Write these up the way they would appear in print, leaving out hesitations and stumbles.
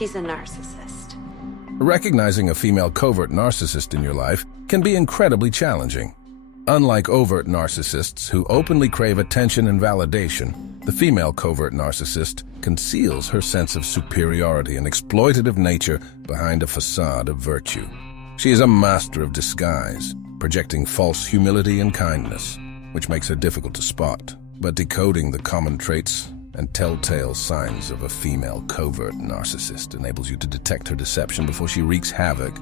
she's a narcissist. Recognizing a female covert narcissist in your life can be incredibly challenging. Unlike overt narcissists who openly crave attention and validation, the female covert narcissist conceals her sense of superiority and exploitative nature behind a facade of virtue. She is a master of disguise, projecting false humility and kindness, which makes her difficult to spot. But decoding the common traits and telltale signs of a female covert narcissist enables you to detect her deception before she wreaks havoc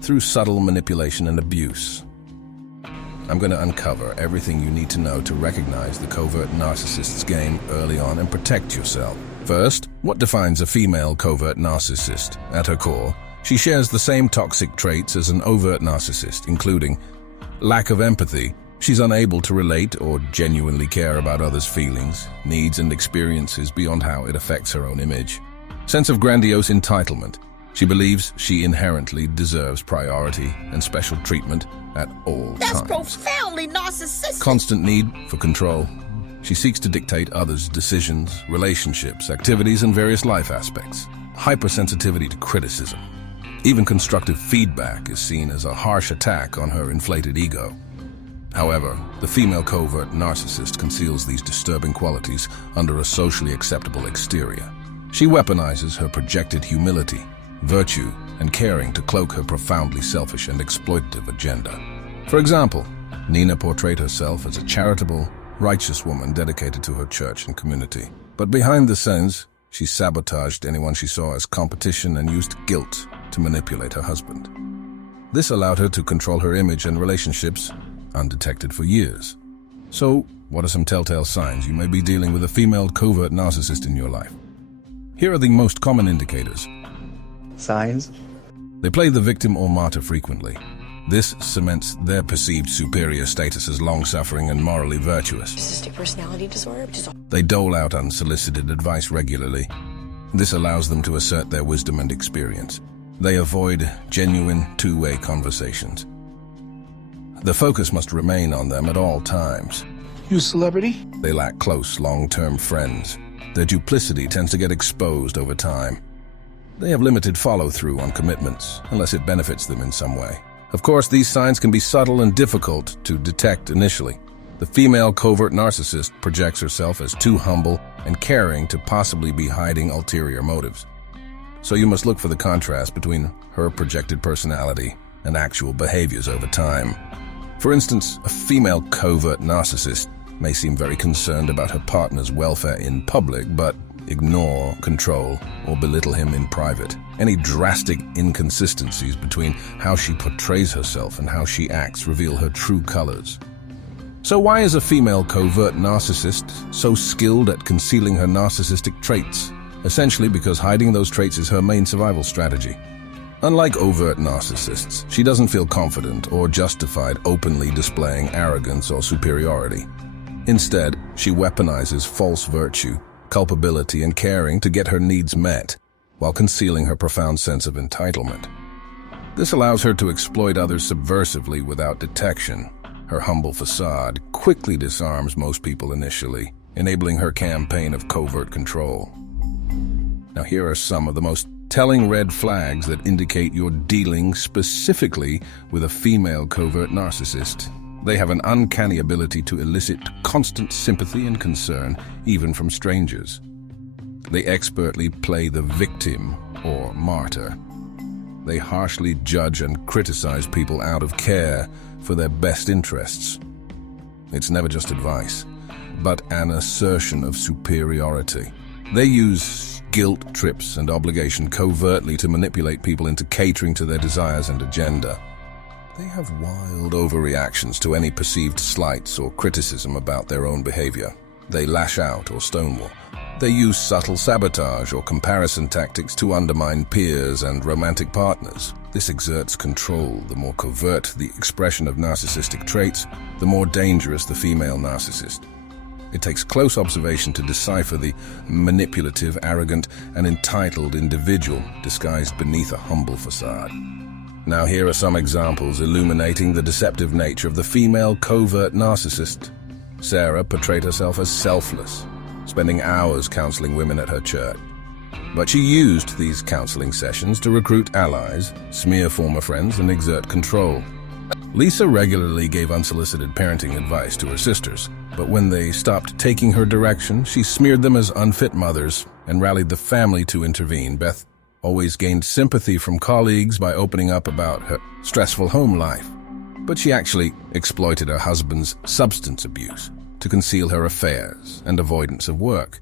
through subtle manipulation and abuse. I'm going to uncover everything you need to know to recognize the covert narcissist's game early on and protect yourself. First, what defines a female covert narcissist? At her core, she shares the same toxic traits as an overt narcissist, including lack of empathy. She's unable to relate or genuinely care about others' feelings, needs, and experiences beyond how it affects her own image. Sense of grandiose entitlement. She believes she inherently deserves priority and special treatment at all times. That's profoundly narcissistic. Constant need for control. She seeks to dictate others' decisions, relationships, activities, and various life aspects. Hypersensitivity to criticism. Even constructive feedback is seen as a harsh attack on her inflated ego. However, the female covert narcissist conceals these disturbing qualities under a socially acceptable exterior. She weaponizes her projected humility, virtue, and caring to cloak her profoundly selfish and exploitative agenda. For example, Nina portrayed herself as a charitable, righteous woman dedicated to her church and community. But behind the scenes, she sabotaged anyone she saw as competition and used guilt to manipulate her husband. This allowed her to control her image and relationships undetected for years. So, what are some telltale signs you may be dealing with a female covert narcissist in your life? Here are the most common indicators. Signs? They play the victim or martyr frequently. This cements their perceived superior status as long-suffering and morally virtuous. Narcissistic personality disorder, They dole out unsolicited advice regularly. This allows them to assert their wisdom and experience. They avoid genuine two-way conversations. The focus must remain on them at all times. You a celebrity? They lack close, long-term friends. Their duplicity tends to get exposed over time. They have limited follow-through on commitments, unless it benefits them in some way. Of course, these signs can be subtle and difficult to detect initially. The female covert narcissist projects herself as too humble and caring to possibly be hiding ulterior motives. So you must look for the contrast between her projected personality and actual behaviors over time. For instance, a female covert narcissist may seem very concerned about her partner's welfare in public, but ignore, control, or belittle him in private. Any drastic inconsistencies between how she portrays herself and how she acts reveal her true colors. So why is a female covert narcissist so skilled at concealing her narcissistic traits? Essentially because hiding those traits is her main survival strategy. Unlike overt narcissists, she doesn't feel confident or justified openly displaying arrogance or superiority. Instead, she weaponizes false virtue, culpability, and caring to get her needs met, while concealing her profound sense of entitlement. This allows her to exploit others subversively without detection. Her humble facade quickly disarms most people initially, enabling her campaign of covert control. Now here are some of the most telling red flags that indicate you're dealing specifically with a female covert narcissist. They have an uncanny ability to elicit constant sympathy and concern, even from strangers. They expertly play the victim or martyr. They harshly judge and criticize people out of care for their best interests. It's never just advice, but an assertion of superiority. They use guilt trips and obligation covertly to manipulate people into catering to their desires and agenda. They have wild overreactions to any perceived slights or criticism about their own behavior. They lash out or stonewall. They use subtle sabotage or comparison tactics to undermine peers and romantic partners. This exerts control. The more covert the expression of narcissistic traits, the more dangerous the female narcissist. It takes close observation to decipher the manipulative, arrogant, and entitled individual disguised beneath a humble facade. Now here are some examples illuminating the deceptive nature of the female covert narcissist. Sarah portrayed herself as selfless, spending hours counseling women at her church. But she used these counseling sessions to recruit allies, smear former friends, and exert control. Lisa regularly gave unsolicited parenting advice to her sisters, but when they stopped taking her direction, she smeared them as unfit mothers and rallied the family to intervene. Beth always gained sympathy from colleagues by opening up about her stressful home life, but she actually exploited her husband's substance abuse to conceal her affairs and avoidance of work.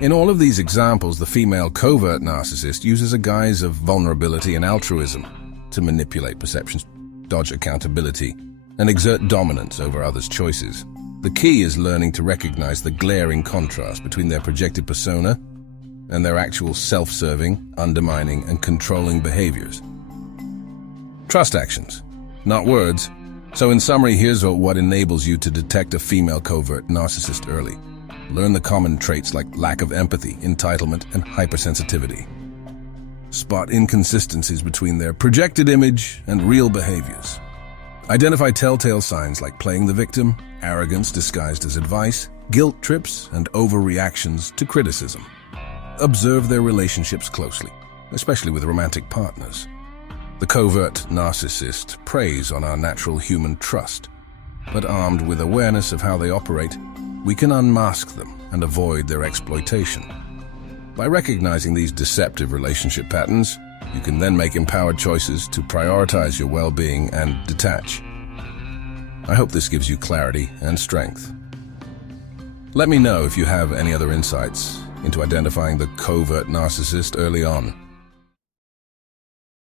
In all of these examples, the female covert narcissist uses a guise of vulnerability and altruism to manipulate perceptions, dodge accountability, and exert dominance over others' choices. The key is learning to recognize the glaring contrast between their projected persona and their actual self-serving, undermining, and controlling behaviors. Trust actions, not words. So in summary, here's what enables you to detect a female covert narcissist early. Learn the common traits like lack of empathy, entitlement, and hypersensitivity. Spot inconsistencies between their projected image and real behaviors. Identify telltale signs like playing the victim, arrogance disguised as advice, guilt trips, and overreactions to criticism. Observe their relationships closely, especially with romantic partners. The covert narcissist preys on our natural human trust, but armed with awareness of how they operate, we can unmask them and avoid their exploitation. By recognizing these deceptive relationship patterns, you can then make empowered choices to prioritize your well-being and detach. I hope this gives you clarity and strength. Let me know if you have any other insights into identifying the covert narcissist early on.